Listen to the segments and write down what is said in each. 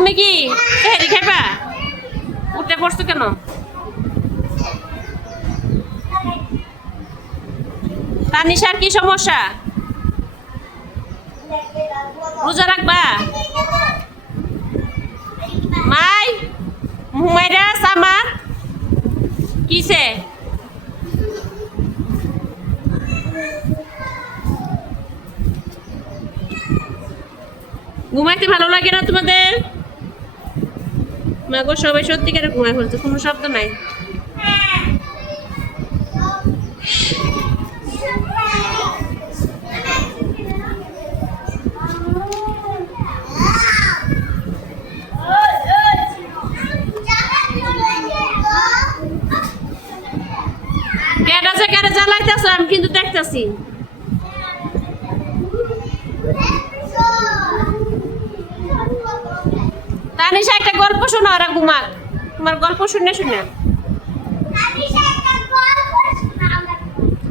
তুমি কি সেহরি খাইবা? উঠে পড়ছো কেন? তানিশার কি সমস্যা? রোজা রাখবা? মাই মুমাইরা সামা কিসে? ঘুমাইতে ভালো লাগে না তোমাদের? মাগো সবাই সত্যিকারে ঘুমায় ফেলছে, কোনো শব্দ নাই। কেডা জ্বালাইতেছ? আমি কিন্তু দেখতেছি। তানিশা একটা গল্প শোনো, ওরা ঘুমাক। তোমার গল্প শুনে শুনে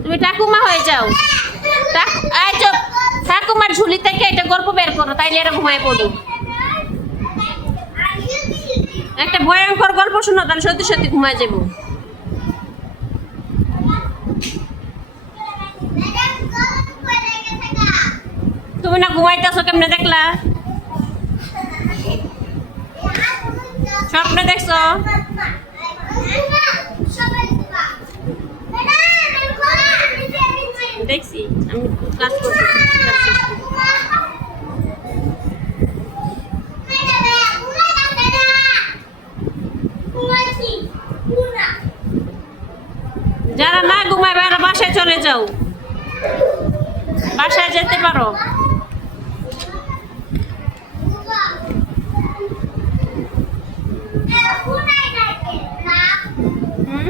তুমি ঠাকুমা হয়ে যাও। ঠাকুমার ঝুলি থেকে একটা গল্প বের করো, তাইলে এরা ঘুমায় পড়ো। একটা ভয়ঙ্কর গল্প শোনো, তাহলে সত্যি সত্যি ঘুমায় যাবো। তুমি না ঘুমাইতেছো, কেমনে দেখলা? স্বপ্নে দেখছো? দেখছি, আমি ক্লাস করছি। যারা না ঘুমাবে আর বাসায় চলে যাও, বাসায় যেতে পারো। হুম